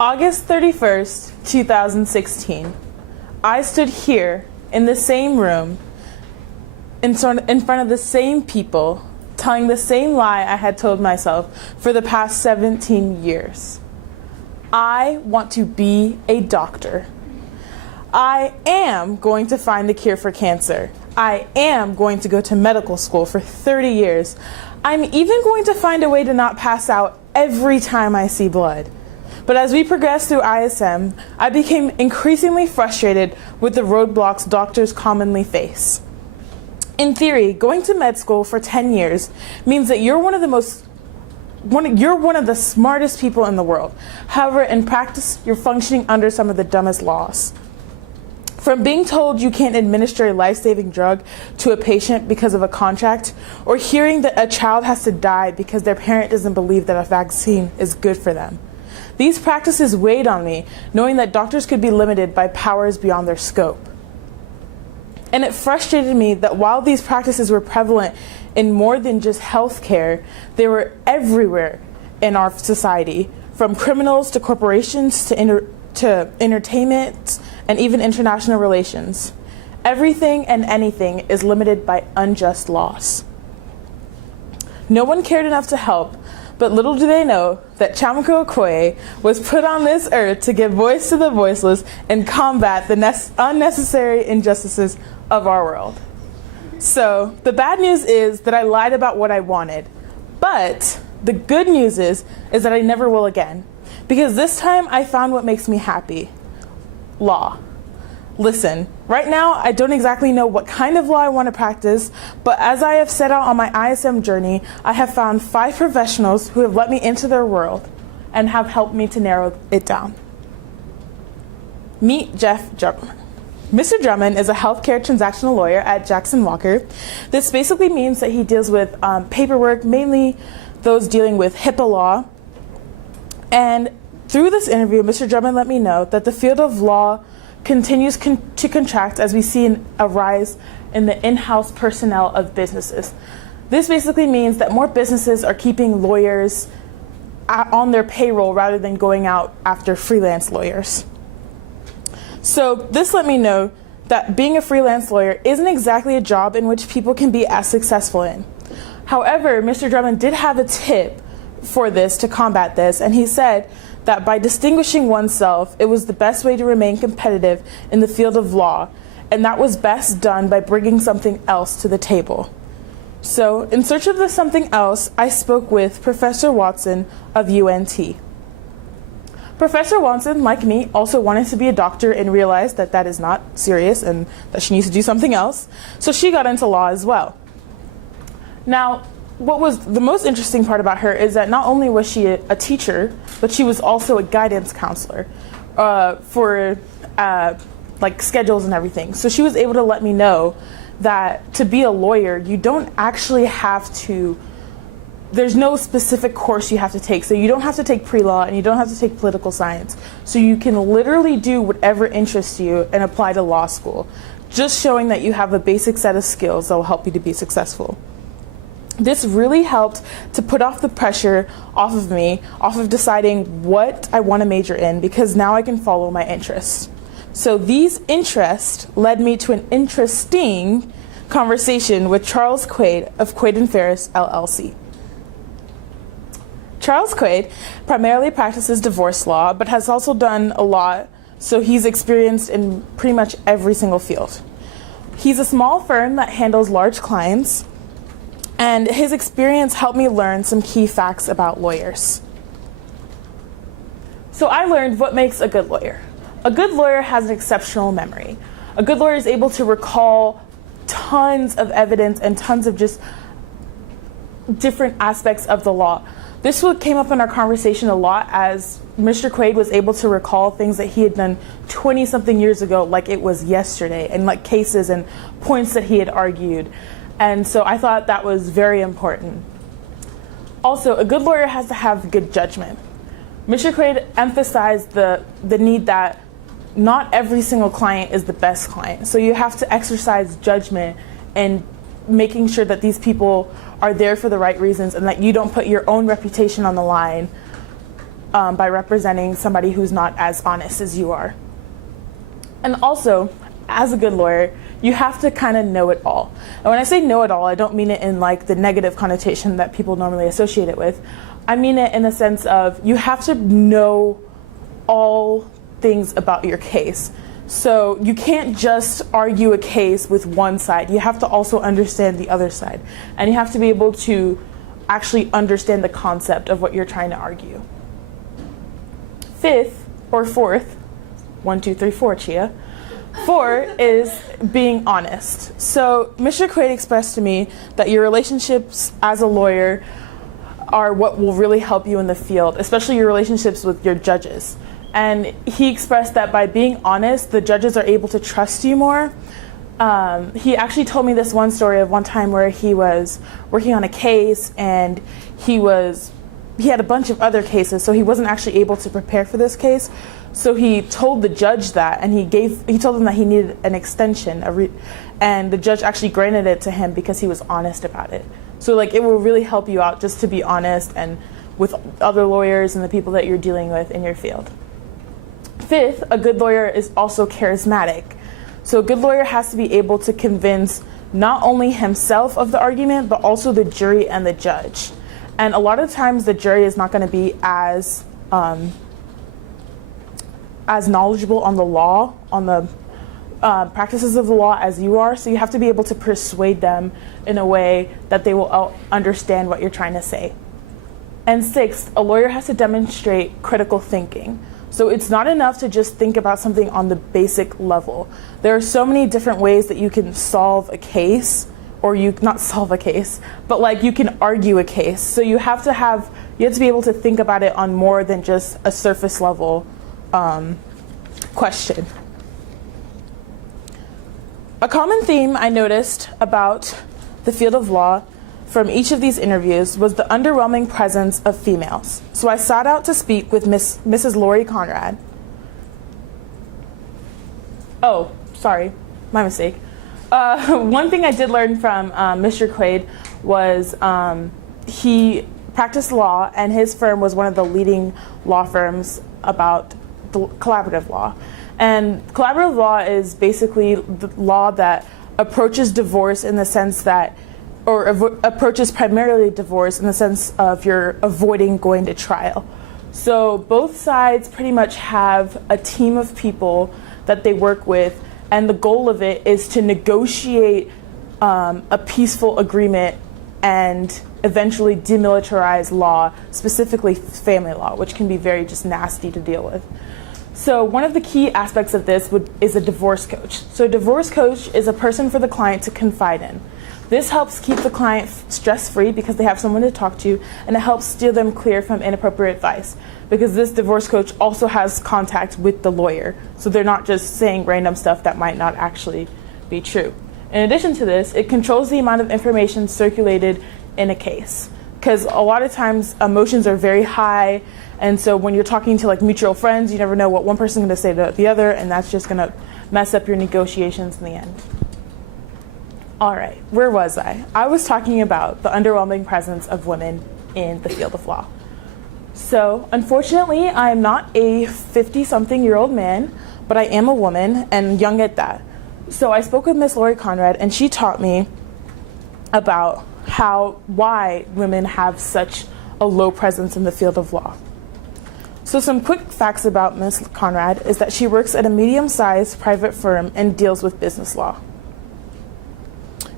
August 31st, 2016, I stood here in the same room, in front of the same people, telling the same lie I had told myself for the past 17 years. I want to be a doctor. I am going to find the cure for cancer. I am going to go to medical school for 30 years. I'm even going to find a way to not pass out every time I see blood. But as we progressed through ISM, I became increasingly frustrated with the roadblocks doctors commonly face. In theory, going to med school for 10 years means that you're one of the smartest people in the world. However, in practice, you're functioning under some of the dumbest laws. From being told you can't administer a life-saving drug to a patient because of a contract, or hearing that a child has to die because their parent doesn't believe that a vaccine is good for them. These practices weighed on me, knowing that doctors could be limited by powers beyond their scope. And it frustrated me that while these practices were prevalent in more than just healthcare, they were everywhere in our society, from criminals to corporations to entertainment and even international relations. Everything and anything is limited by unjust laws. No one cared enough to help, but little do they know that Chiamaka Okoye was put on this earth to give voice to the voiceless and combat the unnecessary injustices of our world. So the bad news is that I lied about what I wanted, but the good news is that I never will again, because this time I found what makes me happy: law. Listen, right now I don't exactly know what kind of law I want to practice, but as I have set out on my ISM journey, I have found 5 professionals who have let me into their world and have helped me to narrow it down. Meet Jeff Drummond. Mr. Drummond is a healthcare transactional lawyer at Jackson Walker. This basically means that he deals with paperwork, mainly those dealing with HIPAA law. And through this interview, Mr. Drummond let me know that the field of law continues to contract as we see a rise in the in-house personnel of businesses. This basically means that more businesses are keeping lawyers on their payroll rather than going out after freelance lawyers. So this let me know that being a freelance lawyer isn't exactly a job in which people can be as successful in. However, Mr. Drummond did have a tip for this to combat this, and he said that by distinguishing oneself, it was the best way to remain competitive in the field of law, and that was best done by bringing something else to the table. So, in search of the something else, I spoke with Professor Watson of UNT. Professor Watson, like me, also wanted to be a doctor and realized that that is not serious and that she needs to do something else, so she got into law as well. Now, what was the most interesting part about her is that not only was she a teacher, but she was also a guidance counselor for like schedules and everything. So she was able to let me know that to be a lawyer, you don't actually have to, there's no specific course you have to take. So you don't have to take pre-law and you don't have to take political science. So you can literally do whatever interests you and apply to law school, just showing that you have a basic set of skills that will help you to be successful. This really helped to put off the pressure off of me, off of deciding what I want to major in, because now I can follow my interests. So these interests led me to an interesting conversation with Charles Quaid of Quaid & Ferris, LLC. Charles Quaid primarily practices divorce law, but has also done a lot, so he's experienced in pretty much every single field. He's a small firm that handles large clients, and his experience helped me learn some key facts about lawyers. So I learned what makes a good lawyer. A good lawyer has an exceptional memory. A good lawyer is able to recall tons of evidence and tons of just different aspects of the law. This came up in our conversation a lot, as Mr. Quaid was able to recall things that he had done 20-something years ago like it was yesterday, and like cases and points that he had argued. And so I thought that was very important. Also, a good lawyer has to have good judgment. Mr. Quaid emphasized the need that not every single client is the best client. So you have to exercise judgment and making sure that these people are there for the right reasons and that you don't put your own reputation on the line by representing somebody who's not as honest as you are. And also, as a good lawyer, you have to kind of know it all. And when I say know it all, I don't mean it in like the negative connotation that people normally associate it with. I mean it in the sense of you have to know all things about your case. So you can't just argue a case with one side. You have to also understand the other side. And you have to be able to actually understand the concept of what you're trying to argue. Fifth, or fourth, 1, 2, 3, 4, Chia. 4 is being honest. So Mr. Quaid expressed to me that your relationships as a lawyer are what will really help you in the field, especially your relationships with your judges. And he expressed that by being honest, the judges are able to trust you more. He actually told me this one story of one time where he was working on a case and he had a bunch of other cases, so he wasn't actually able to prepare for this case. So he told the judge that, and he told him that he needed an extension, and the judge actually granted it to him because he was honest about it. So like it will really help you out just to be honest and with other lawyers and the people that you're dealing with in your field. Fifth, a good lawyer is also charismatic. So a good lawyer has to be able to convince not only himself of the argument, but also the jury and the judge. And a lot of times the jury is not going to be as knowledgeable on the law, on the practices of the law as you are. So you have to be able to persuade them in a way that they will understand what you're trying to say. And sixth, a lawyer has to demonstrate critical thinking. So it's not enough to just think about something on the basic level. There are so many different ways that you can solve a case, or not solve a case, but like you can argue a case. So you have to be able to think about it on more than just a surface level question. A common theme I noticed about the field of law from each of these interviews was the underwhelming presence of females. So I sought out to speak with Mrs. Lori Conrad. Oh, sorry, my mistake. One thing I did learn from Mr. Quaid was he practiced law, and his firm was one of the leading law firms about collaborative law. And collaborative law is basically the law that approaches divorce in the sense that, or approaches primarily divorce in the sense of you're avoiding going to trial. So both sides pretty much have a team of people that they work with, and the goal of it is to negotiate a peaceful agreement and eventually demilitarize law, specifically family law, which can be very just nasty to deal with. So one of the key aspects of this is a divorce coach. So a divorce coach is a person for the client to confide in. This helps keep the client stress-free because they have someone to talk to, and it helps steer them clear from inappropriate advice because this divorce coach also has contact with the lawyer. So they're not just saying random stuff that might not actually be true. In addition to this, it controls the amount of information circulated in a case because a lot of times emotions are very high, and so when you're talking to like mutual friends, you never know what one person's going to say to the other, and that's just going to mess up your negotiations in the end. All right, where was I? I was talking about the underwhelming presence of women in the field of law. So unfortunately, I am not a 50-something-year-old man, but I am a woman and young at that. So I spoke with Miss Lori Conrad, and she taught me about why women have such a low presence in the field of law. So some quick facts about Miss Conrad is that she works at a medium-sized private firm and deals with business law.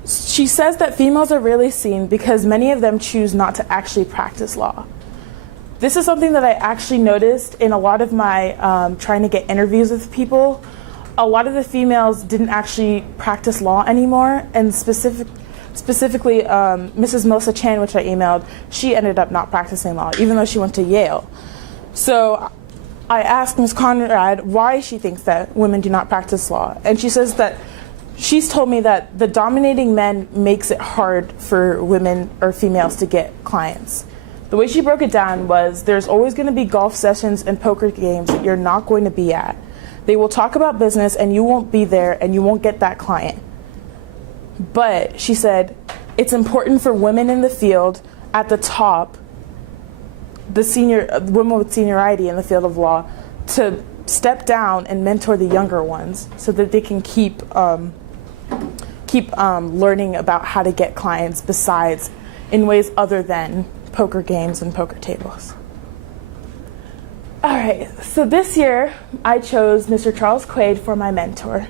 She says that females are rarely seen because many of them choose not to actually practice law. This is something that I actually noticed in a lot of my trying to get interviews with people. A lot of the females didn't actually practice law anymore, and specifically Mrs. Melissa Chan, which I emailed, she ended up not practicing law, even though she went to Yale. So I asked Ms. Conrad why she thinks that women do not practice law, and she says that she's told me that the dominating men makes it hard for women or females to get clients. The way she broke it down was there's always going to be golf sessions and poker games that you're not going to be at. They will talk about business and you won't be there and you won't get that client. But she said it's important for women in the field at the top the women with seniority in the field of law to step down and mentor the younger ones so that they can keep learning about how to get clients besides in ways other than poker games and poker tables. All right, so this year I chose Mr. Charles Quaid for my mentor.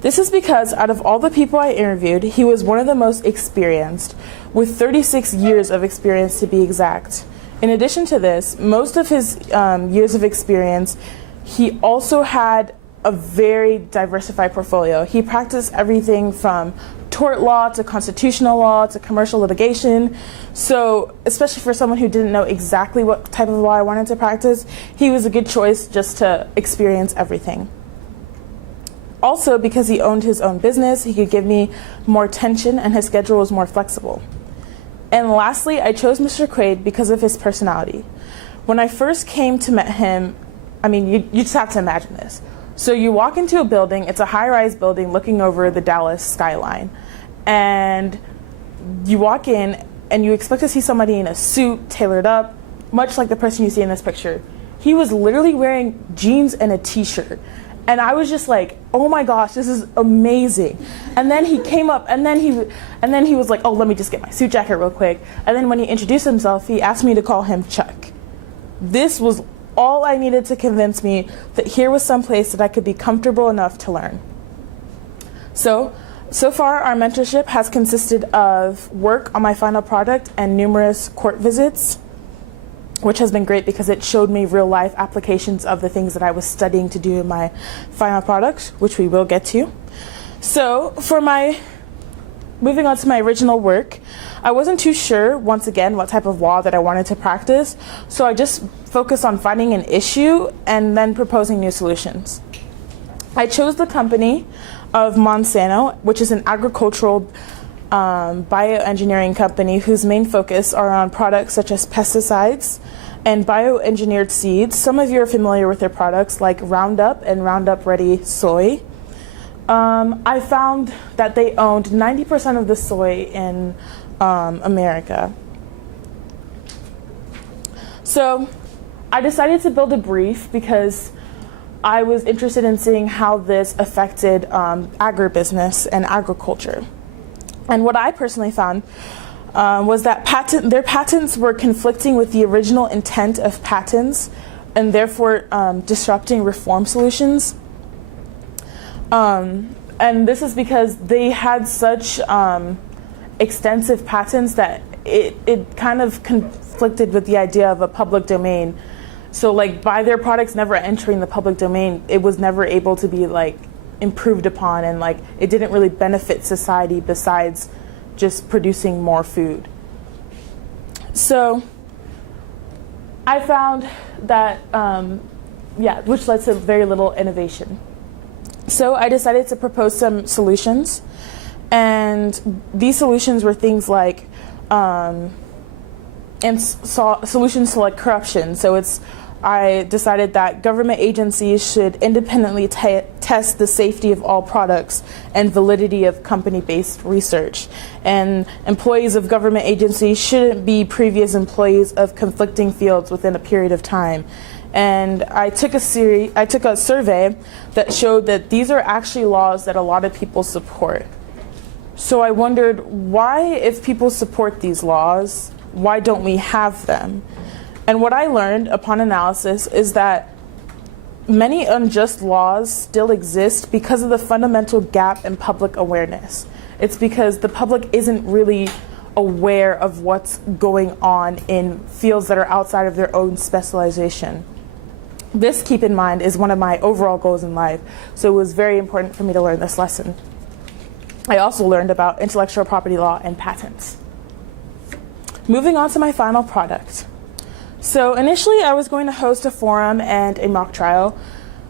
This is because out of all the people I interviewed, he was one of the most experienced, with 36 years of experience to be exact. In addition to this, most of his years of experience, he also had a very diversified portfolio. He practiced everything from tort law to constitutional law to commercial litigation. So, especially for someone who didn't know exactly what type of law I wanted to practice, he was a good choice just to experience everything. Also, because he owned his own business, he could give me more attention and his schedule was more flexible. And lastly, I chose Mr. Quaid because of his personality. When I first came to meet him, I mean, you just have to imagine this. So you walk into a building, it's a high-rise building looking over the Dallas skyline. And you walk in and you expect to see somebody in a suit, tailored up, much like the person you see in this picture. He was literally wearing jeans and a t-shirt. And I was just like, oh my gosh, this is amazing. And then he came up and then he was like, oh, let me just get my suit jacket real quick. And then when he introduced himself, he asked me to call him Chuck. This was all I needed to convince me that here was some place that I could be comfortable enough to learn. So far our mentorship has consisted of work on my final product and numerous court visits, which has been great because it showed me real life applications of the things that I was studying to do in my final product, which we will get to. So moving on to my original work, I wasn't too sure, once again, what type of law that I wanted to practice, so I just focused on finding an issue and then proposing new solutions. I chose the company of Monsanto, which is an agricultural bioengineering company whose main focus are on products such as pesticides and bioengineered seeds. Some of you are familiar with their products like Roundup and Roundup Ready soy. I found that they owned 90% of the soy in America. So I decided to build a brief because I was interested in seeing how this affected agribusiness and agriculture. And what I personally found was that their patents were conflicting with the original intent of patents and therefore disrupting reform solutions. And this is because they had such extensive patents that it kind of conflicted with the idea of a public domain. So like by their products never entering the public domain, it was never able to be like improved upon, and like it didn't really benefit society besides just producing more food. So I found that, which led to very little innovation. So I decided to propose some solutions, and these solutions were things like solutions to like corruption. So I decided that government agencies should independently test the safety of all products and validity of company-based research. And employees of government agencies shouldn't be previous employees of conflicting fields within a period of time. And I took a survey that showed that these are actually laws that a lot of people support. So I wondered, why, if people support these laws, why don't we have them? And what I learned upon analysis is that many unjust laws still exist because of the fundamental gap in public awareness. It's because the public isn't really aware of what's going on in fields that are outside of their own specialization. This, keep in mind, is one of my overall goals in life, so it was very important for me to learn this lesson. I also learned about intellectual property law and patents. Moving on to my final product. So initially I was going to host a forum and a mock trial,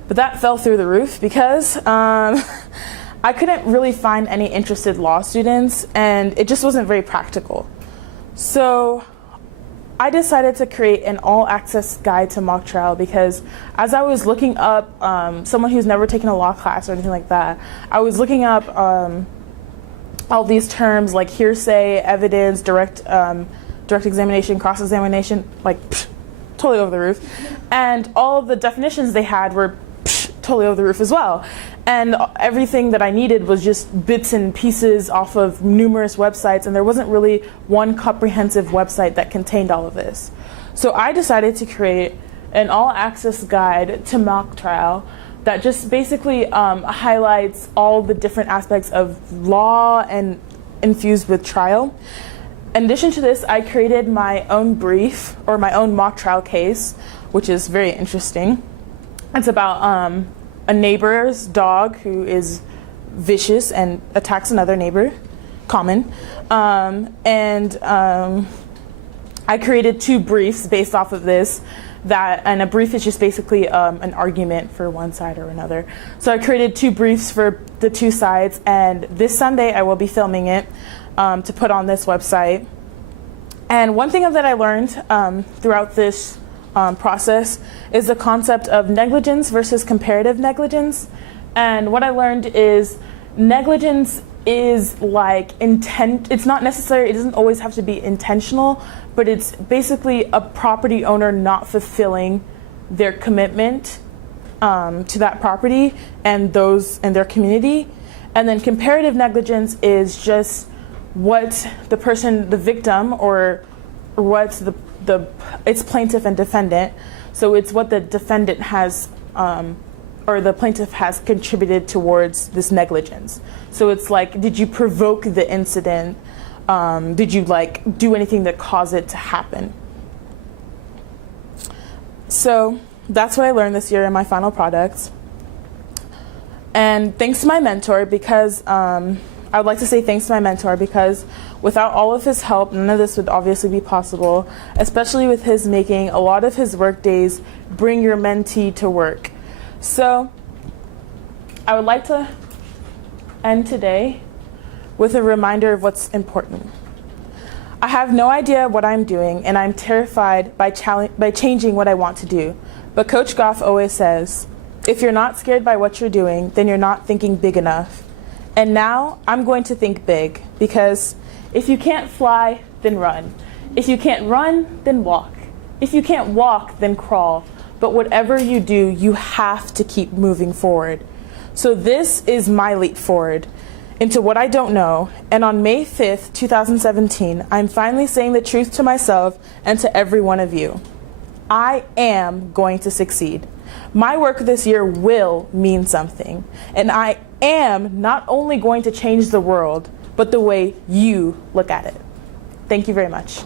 but that fell through the roof because I couldn't really find any interested law students, and it just wasn't very practical. So I decided to create an all-access guide to mock trial because as I was looking up someone who's never taken a law class or anything like that, I was looking up all these terms like hearsay, evidence, direct direct examination, cross-examination, like totally over the roof. And all of the definitions they had were totally over the roof as well. And everything that I needed was just bits and pieces off of numerous websites, and there wasn't really one comprehensive website that contained all of this. So I decided to create an all-access guide to mock trial that just basically highlights all the different aspects of law and infused with trial. In addition to this, I created my own brief, or my own mock trial case, which is very interesting. It's about a neighbor's dog who is vicious and attacks another neighbor, common. I created 2 briefs based off of this, and a brief is just basically an argument for one side or another. So I created 2 briefs for the 2 sides, and this Sunday I will be filming it to put on this website. And one thing that I learned throughout this process is the concept of negligence versus comparative negligence. And what I learned is negligence is like it's not necessary, it doesn't always have to be intentional, but it's basically a property owner not fulfilling their commitment to that property and those in their community. And then comparative negligence is just what the person, the victim, or what's it's plaintiff and defendant. So it's what the defendant has or the plaintiff has contributed towards this negligence. So it's like, did you provoke the incident? Did you like do anything that caused it to happen? So that's what I learned this year in my final product. And thanks to my mentor, because I would like to say thanks to my mentor, because without all of his help, none of this would obviously be possible, especially with his making a lot of his work days bring your mentee to work. So I would like to end today with a reminder of what's important. I have no idea what I'm doing, and I'm terrified by changing what I want to do. But Coach Goff always says, if you're not scared by what you're doing, then you're not thinking big enough. And now I'm going to think big, because if you can't fly, then run. If you can't run, then walk. If you can't walk, then crawl. But whatever you do, you have to keep moving forward. So this is my leap forward into what I don't know. And on May 5th, 2017, I'm finally saying the truth to myself and to every one of you. I am going to succeed. My work this year will mean something. And I am not only going to change the world, but the way you look at it. Thank you very much.